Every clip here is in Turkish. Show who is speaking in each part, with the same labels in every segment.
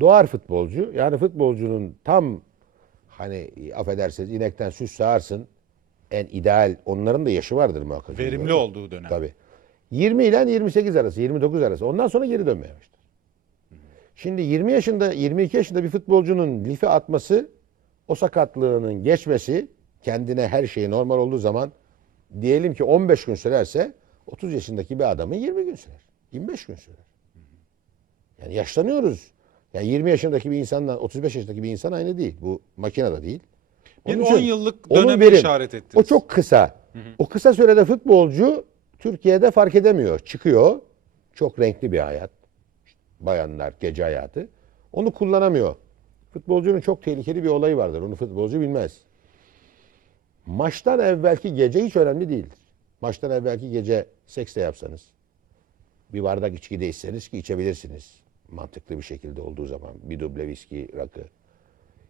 Speaker 1: doğar futbolcu. Yani futbolcunun tam hani affedersiniz inekten süs sağarsın en ideal onların da yaşı vardır muhakkak.
Speaker 2: Verimli olduğu dönem.
Speaker 1: Tabii. 20 ile 28 arası, 29 arası. Ondan sonra geri dönmeye başlar. Şimdi 20 yaşında, 22 yaşında bir futbolcunun life atması, o sakatlığının geçmesi, kendine her şeyi normal olduğu zaman diyelim ki 15 gün sürerse 30 yaşındaki bir adamın 20 gün sürer. 25 gün sürer. Yani yaşlanıyoruz. Yani 20 yaşındaki bir insanla 35 yaşındaki bir insan aynı değil. Bu makine de değil.
Speaker 2: Bir
Speaker 1: Onun
Speaker 2: 10
Speaker 1: için
Speaker 2: yıllık
Speaker 1: onun
Speaker 2: döneme
Speaker 1: verim,
Speaker 2: işaret ettiniz.
Speaker 1: O çok kısa. O kısa sürede futbolcu Türkiye'de fark edemiyor. Çıkıyor. Çok renkli bir hayat. Bayanlar, gece hayatı. Onu kullanamıyor. Futbolcunun çok tehlikeli bir olayı vardır. Onu futbolcu bilmez. Maçtan evvelki gece hiç önemli değildir. Maçtan evvelki gece seks de yapsanız, bir bardak içki de içseniz ki içebilirsiniz. Mantıklı bir şekilde olduğu zaman. Bir duble viski, rakı.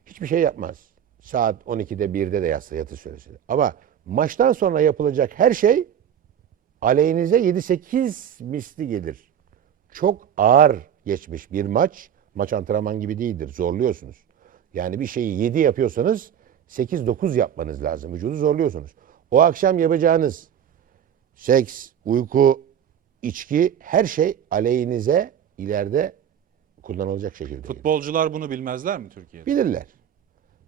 Speaker 1: Hiçbir şey yapmaz. Saat 12'de 1'de de yatsa yatı süresi. Ama maçtan sonra yapılacak her şey aleyhinize 7-8 misli gelir. Çok ağır geçmiş bir maç, maç antrenman gibi değildir. Zorluyorsunuz. Yani bir şeyi 7 yapıyorsanız 8-9 yapmanız lazım. Vücudu zorluyorsunuz. O akşam yapacağınız seks, uyku, içki her şey aleyhinize ileride kullanılacak şekilde.
Speaker 2: Futbolcular bunu bilmezler mi Türkiye'de?
Speaker 1: Bilirler.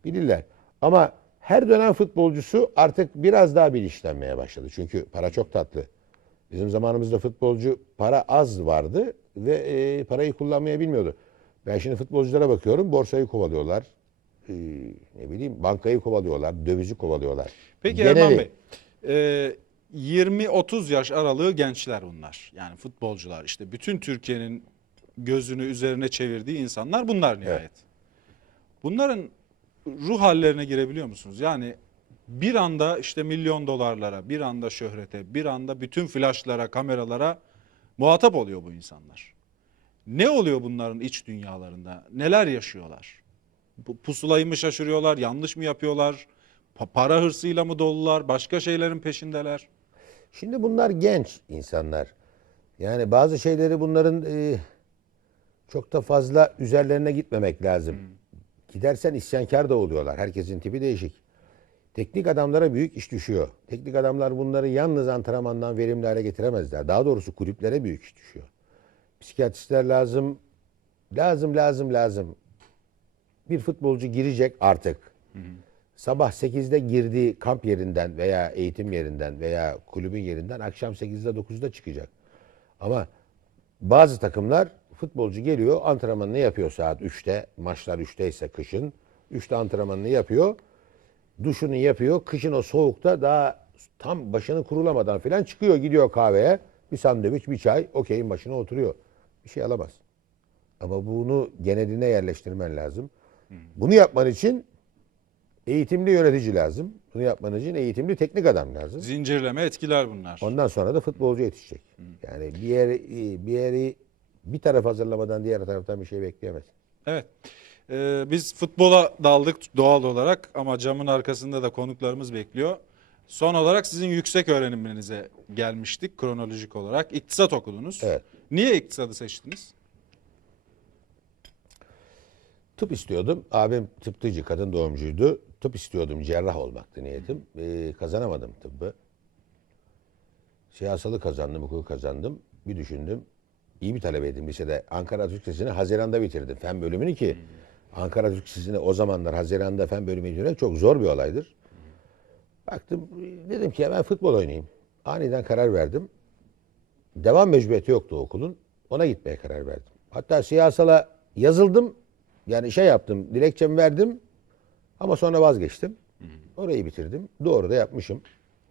Speaker 1: Bilirler. Ama her dönem futbolcusu artık biraz daha bilinçlenmeye başladı. Çünkü para çok tatlı. Bizim zamanımızda futbolcu para az vardı ve e, parayı kullanmayı bilmiyordu. Ben şimdi futbolculara bakıyorum borsayı kovalıyorlar. E, ne bileyim bankayı kovalıyorlar, dövizi kovalıyorlar.
Speaker 2: Peki
Speaker 1: Geneli.
Speaker 2: Erman Bey, e, 20-30 yaş aralığı gençler bunlar. Yani futbolcular işte bütün Türkiye'nin gözünü üzerine çevirdiği insanlar bunlar nihayet. Bunların ruh hallerine girebiliyor musunuz? Yani bir anda işte milyon dolarlara, bir anda şöhrete, bir anda bütün flaşlara, kameralara muhatap oluyor bu insanlar. Ne oluyor bunların iç dünyalarında? Neler yaşıyorlar? Pusulayı mı şaşırıyorlar, yanlış mı yapıyorlar? Pa- para hırsıyla mı dolular, başka şeylerin peşindeler?
Speaker 1: Şimdi bunlar genç insanlar. Yani bazı şeyleri bunların e, çok da fazla üzerlerine gitmemek lazım. Gidersen isyankar da oluyorlar. Herkesin tipi değişik. Teknik adamlara büyük iş düşüyor. Teknik adamlar bunları yalnız antrenmandan verimli hale getiremezler. Daha doğrusu kulüplere büyük iş düşüyor. Psikiyatristler lazım. Lazım, lazım, lazım. Bir futbolcu girecek artık. Sabah 8'de girdiği kamp yerinden veya eğitim yerinden veya kulübün yerinden akşam 8'de 9'da çıkacak. Ama bazı takımlar futbolcu geliyor antrenmanını yapıyor saat 3'te. Maçlar 3'te ise kışın. 3'te antrenmanını yapıyor. Duşunu yapıyor. Kışın o soğukta daha tam başını kurulamadan falan çıkıyor gidiyor kahveye. Bir sandviç bir çay okeyin başına oturuyor. Bir şey alamaz. Ama bunu geneline yerleştirmen lazım. Bunu yapman için eğitimli yönetici lazım. Bunu yapman için eğitimli teknik adam lazım.
Speaker 2: Zincirleme etkiler bunlar.
Speaker 1: Ondan sonra da futbolcu yetişecek. Yani bir yeri bir yeri bir taraf hazırlamadan diğer taraftan bir şey bekleyemez.
Speaker 2: Evet. Ee, biz futbola daldık doğal olarak ama camın arkasında da konuklarımız bekliyor. Son olarak sizin yüksek öğreniminize gelmiştik kronolojik olarak. İktisat okudunuz.
Speaker 1: Evet.
Speaker 2: Niye iktisadı seçtiniz?
Speaker 1: Tıp istiyordum. Abim tıptıcı, kadın doğumcuydu. Tıp istiyordum, cerrah olmaktı niyetim. Ee, kazanamadım tıbbı. Siyasalı kazandım, hukuku kazandım. Bir düşündüm. İyi bir talebeydim lisede. Ankara Türk Lisesi'ni Haziran'da bitirdim. Fen bölümünü ki Ankara Türk Lisesi'ni o zamanlar Haziran'da fen bölümünü bitirmek çok zor bir olaydır. Baktım dedim ki ya ben futbol oynayayım. Aniden karar verdim. Devam mecburiyeti yoktu okulun. Ona gitmeye karar verdim. Hatta siyasala yazıldım. Yani şey yaptım. Dilekçemi verdim. Ama sonra vazgeçtim. Orayı bitirdim. Doğru da yapmışım.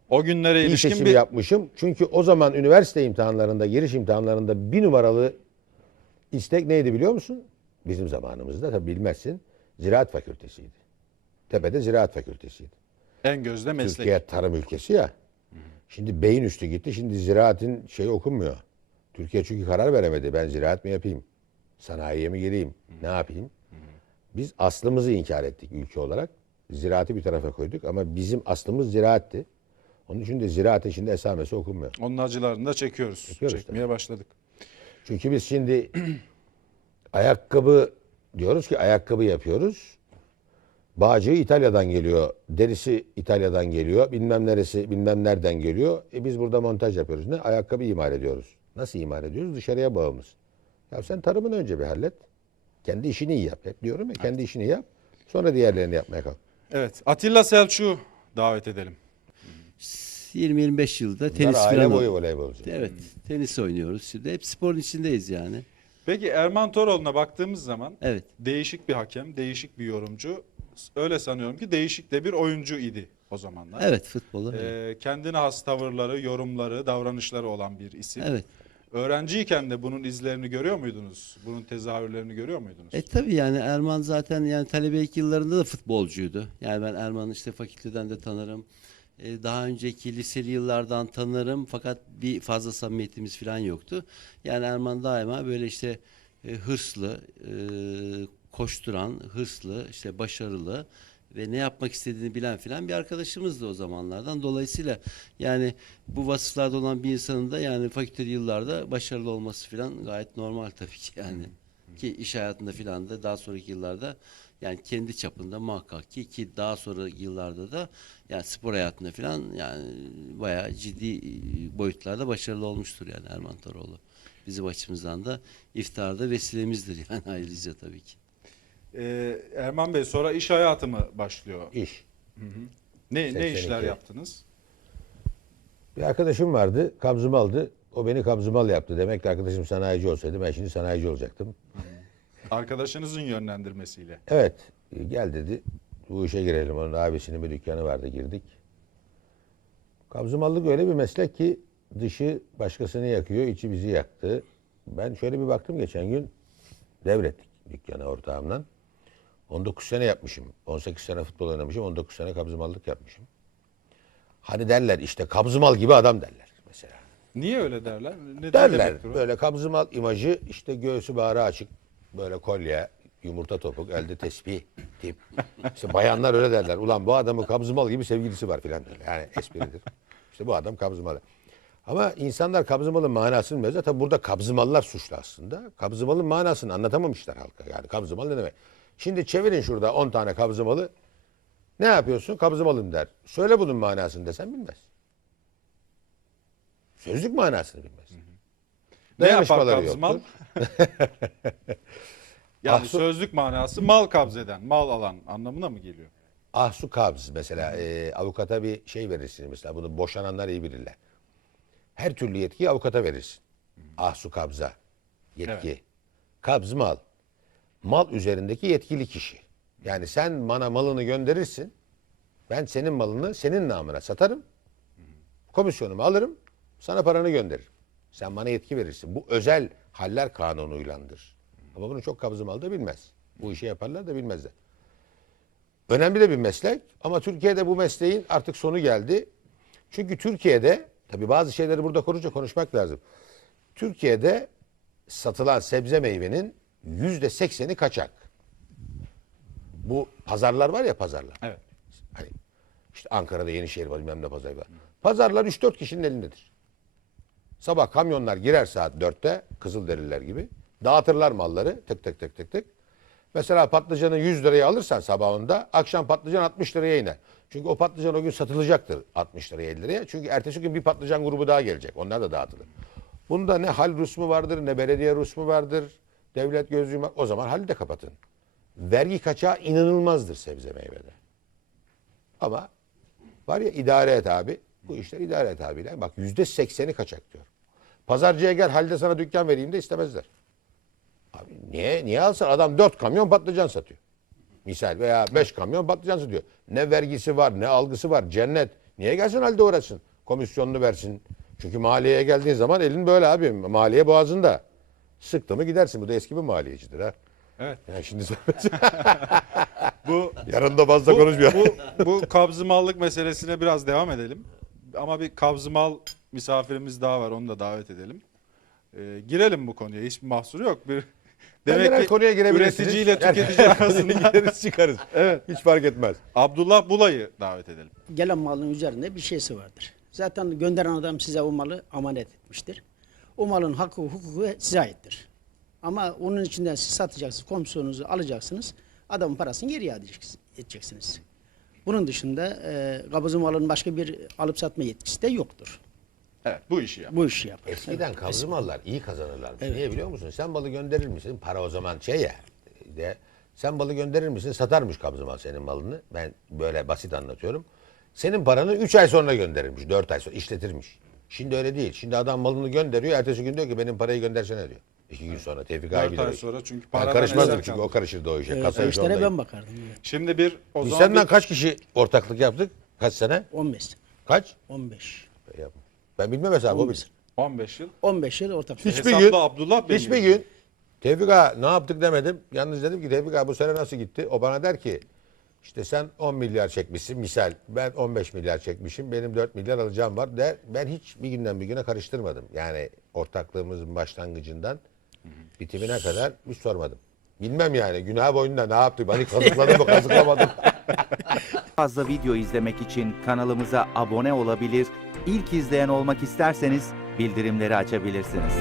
Speaker 2: O günlere
Speaker 1: İyi
Speaker 2: ilişkin
Speaker 1: seçim
Speaker 2: bir
Speaker 1: yapmışım. Çünkü o zaman üniversite imtihanlarında, giriş imtihanlarında bir numaralı istek neydi biliyor musun? Bizim zamanımızda tabii bilmezsin. Ziraat fakültesiydi. Tepede ziraat fakültesiydi.
Speaker 2: en gözde meslek.
Speaker 1: Türkiye tarım ülkesi ya. Şimdi beyin üstü gitti. Şimdi ziraatin şeyi okunmuyor. Türkiye çünkü karar veremedi. Ben ziraat mı yapayım? Sanayiye mi gireyim? Ne yapayım? Biz aslımızı inkar ettik ülke olarak. Ziraatı bir tarafa koyduk ama bizim aslımız ziraatti. Onun için de ziraatin şimdi esamesi okunmuyor.
Speaker 2: Onun acılarını da çekiyoruz.
Speaker 1: Çekiyoruz
Speaker 2: Çekmeye başladık.
Speaker 1: Çünkü biz şimdi ayakkabı diyoruz ki ayakkabı yapıyoruz. Bağcığı İtalya'dan geliyor. Derisi İtalya'dan geliyor. Bilmem neresi bilmem nereden geliyor. E biz burada montaj yapıyoruz. Ne? Ayakkabı imal ediyoruz. Nasıl imal ediyoruz? Dışarıya bağımız. Ya sen tarımını önce bir hallet. Kendi işini iyi yap. Hep diyorum ya kendi işini yap. Sonra diğerlerini yapmaya kalk.
Speaker 2: Evet. Atilla Selçuk'u davet edelim.
Speaker 3: 20-25 yılda
Speaker 1: Bunlar
Speaker 3: tenis
Speaker 1: aile
Speaker 3: falan
Speaker 1: boyu
Speaker 3: oynuyoruz.
Speaker 1: voleybolcu.
Speaker 3: Evet, tenis oynuyoruz şimdi. Hep sporun içindeyiz yani.
Speaker 2: Peki Erman Toroğlu'na baktığımız zaman
Speaker 3: Evet.
Speaker 2: değişik bir hakem, değişik bir yorumcu. Öyle sanıyorum ki değişik de bir oyuncu idi o zamanlar.
Speaker 3: Evet futbolu.
Speaker 2: Ee, kendine has tavırları, yorumları, davranışları olan bir isim.
Speaker 3: Evet.
Speaker 2: Öğrenciyken de bunun izlerini görüyor muydunuz? Bunun tezahürlerini görüyor muydunuz?
Speaker 3: E tabii yani Erman zaten yani talebelik yıllarında da futbolcuydu. Yani ben Erman'ı işte fakülteden de tanırım. E, daha önceki liseli yıllardan tanırım fakat bir fazla samimiyetimiz falan yoktu. Yani Erman daima böyle işte e, hırslı, e, koşturan, hırslı, işte başarılı ve ne yapmak istediğini bilen filan bir arkadaşımızdı o zamanlardan. Dolayısıyla yani bu vasıflarda olan bir insanın da yani fakülteli yıllarda başarılı olması filan gayet normal tabii ki yani. Ki iş hayatında filan da daha sonraki yıllarda yani kendi çapında muhakkak ki ki daha sonra yıllarda da yani spor hayatında filan yani bayağı ciddi e, boyutlarda başarılı olmuştur yani Erman Toroğlu. Bizim açımızdan da iftarda vesilemizdir yani ayrıca tabii ki.
Speaker 2: Ee, Erman Bey sonra iş hayatı mı başlıyor?
Speaker 1: İş.
Speaker 2: Ne ne
Speaker 1: 82.
Speaker 2: işler yaptınız?
Speaker 1: Bir arkadaşım vardı. Kabzımal'dı. O beni kabzımal yaptı. Demek ki arkadaşım sanayici olsaydı ben şimdi sanayici olacaktım.
Speaker 2: Arkadaşınızın yönlendirmesiyle.
Speaker 1: Evet. e, Gel dedi. Bu işe girelim. Onun abisinin bir dükkanı vardı. Girdik. Kabzımallık öyle bir meslek ki dışı başkasını yakıyor, içi bizi yaktı. Ben şöyle bir baktım geçen gün. Devrettik dükkanı ortağımdan. 19 sene yapmışım. 18 sene futbol oynamışım. 19 sene kabzımallık yapmışım. Hani derler işte kabzımal gibi adam derler mesela.
Speaker 2: Niye öyle derler? Ne
Speaker 1: Derler böyle kabzımal imajı işte göğsü bağrı açık böyle kolye yumurta topuk elde tesbih tip. İşte bayanlar öyle derler. Ulan bu adamın kabzımal gibi sevgilisi var filan. Yani espridir. İşte bu adam kabzımalı. Ama insanlar kabzımalın manasını bilmezler. Tabi burada kabzımallar suçlu aslında. Kabzımalın manasını anlatamamışlar halka. Yani kabzımal ne demek? Şimdi çevirin şurada 10 tane kabzımalı. Ne yapıyorsun? Kabzımalım der. Söyle bunun manasını desen bilmez. Sözlük manasını bilmez.
Speaker 2: Ne yapar kabzımal?
Speaker 1: yoktur.
Speaker 2: yani
Speaker 1: Ahsu-
Speaker 2: sözlük manası mal kabzeden, mal alan anlamına mı geliyor?
Speaker 1: Ahsu kabz mesela e, avukata bir şey verirsin mesela bunu boşananlar iyi bilirler. Her türlü yetkiyi avukata verirsin. Ahsu kabza yetki. Kabz mal. Mal üzerindeki yetkili kişi. Yani sen bana malını gönderirsin. Ben senin malını senin namına satarım. Komisyonumu alırım. Sana paranı gönderirim. Sen bana yetki verirsin. Bu özel haller kanunuylandır. Ama bunu çok kabzı mal da bilmez. Bu işi yaparlar da bilmezler. Önemli de bir meslek ama Türkiye'de bu mesleğin artık sonu geldi. Çünkü Türkiye'de tabii bazı şeyleri burada konuşunca konuşmak lazım. Türkiye'de satılan sebze meyvenin yüzde sekseni kaçak. Bu pazarlar var ya pazarlar.
Speaker 2: Evet.
Speaker 1: Hani işte Ankara'da Yenişehir var bilmem ne pazarı var. Pazarlar 3-4 kişinin elindedir. Sabah kamyonlar girer saat 4'te Kızılderililer gibi. Dağıtırlar malları tık tık tık tık tık. Mesela patlıcanı 100 liraya alırsan sabahında akşam patlıcan 60 liraya iner. Çünkü o patlıcan o gün satılacaktır 60 liraya 50 liraya. Çünkü ertesi gün bir patlıcan grubu daha gelecek. Onlar da dağıtılır. Bunda ne hal rusmu vardır ne belediye rusmu vardır. Devlet gözlüğü var. O zaman hali de kapatın. Vergi kaçağı inanılmazdır sebze meyvede. Ama var ya idare et abi. Bu işler idare et abiyle. Bak yüzde sekseni kaçak diyor. Pazarcıya gel halde sana dükkan vereyim de istemezler. Abi niye? Niye alsın? Adam dört kamyon patlıcan satıyor. Misal veya beş kamyon patlıcan satıyor. Ne vergisi var ne algısı var. Cennet. Niye gelsin halde uğraşsın? Komisyonunu versin. Çünkü maliyeye geldiğin zaman elin böyle abi. Maliye boğazında. Sıktı mı gidersin. Bu da eski bir maliyecidir ha.
Speaker 2: Evet.
Speaker 1: Yani şimdi
Speaker 2: Bu
Speaker 1: yarın da fazla
Speaker 2: bu,
Speaker 1: konuşmuyor.
Speaker 2: bu, bu kabzımallık meselesine biraz devam edelim. Ama bir kabzımal misafirimiz daha var. Onu da davet edelim. Ee, girelim bu konuya. Hiçbir mahsuru yok. Bir
Speaker 1: Demek
Speaker 2: ki
Speaker 1: konuya girebilirsiniz.
Speaker 2: üreticiyle tüketici arasında
Speaker 1: gireriz çıkarız.
Speaker 2: Evet.
Speaker 1: Hiç fark etmez.
Speaker 2: Abdullah Bulay'ı davet edelim.
Speaker 4: gelen malın üzerinde bir şeysi vardır. Zaten gönderen adam size o malı amanet etmiştir. O malın hakkı hukuku size aittir. Ama onun içinden siz satacaksınız, komisyonunuzu alacaksınız. Adamın parasını geri iade edeceksiniz. Bunun dışında e, kabızı malın başka bir alıp satma yetkisi de yoktur.
Speaker 2: Evet bu işi yap.
Speaker 4: Bu işi yapar.
Speaker 1: Eskiden kabzı mallar iyi kazanırlarmış. Niye biliyor musun? Sen balı gönderir misin? Para o zaman şey ya. De, sen balı gönderir misin? Satarmış kabzı mal senin malını. Ben böyle basit anlatıyorum. Senin paranı 3 ay sonra gönderirmiş. 4 ay sonra işletirmiş. Şimdi öyle değil. Şimdi adam malını gönderiyor. Ertesi gün diyor ki benim parayı göndersene diyor. İki gün sonra Tevfik abi
Speaker 2: Dört
Speaker 1: o
Speaker 2: ay sonra çünkü
Speaker 1: Ben
Speaker 2: paradan
Speaker 1: karışmazdım çünkü
Speaker 2: kaldı.
Speaker 1: o karışırdı o işe.
Speaker 4: Evet,
Speaker 1: Kasa
Speaker 4: o
Speaker 1: işi
Speaker 4: işlere ben bakardım. Evet.
Speaker 2: Şimdi bir o
Speaker 1: Biz
Speaker 2: zaman
Speaker 1: senden
Speaker 2: bir-
Speaker 1: kaç kişi ortaklık yaptık? Kaç sene?
Speaker 4: 15.
Speaker 1: Kaç?
Speaker 4: 15.
Speaker 1: Yapma. Ben bilmem hesabı o bilir.
Speaker 2: 15 yıl.
Speaker 4: 15 yıl ortak.
Speaker 1: Hiçbir
Speaker 2: Hesapla
Speaker 1: gün,
Speaker 2: Abdullah Bey
Speaker 1: hiçbir gün Tevfik ağa ne yaptık demedim. Yalnız dedim ki Tevfik ağa bu sene nasıl gitti? O bana der ki işte sen 10 milyar çekmişsin misal. Ben 15 milyar çekmişim. Benim 4 milyar alacağım var der. Ben hiç bir günden bir güne karıştırmadım. Yani ortaklığımızın başlangıcından bitimine kadar hiç sormadım. Bilmem yani günah boyunda ne yaptı? Beni kazıkladı mı kazıklamadı mı?
Speaker 5: fazla video izlemek için kanalımıza abone olabilir, ilk izleyen olmak isterseniz bildirimleri açabilirsiniz.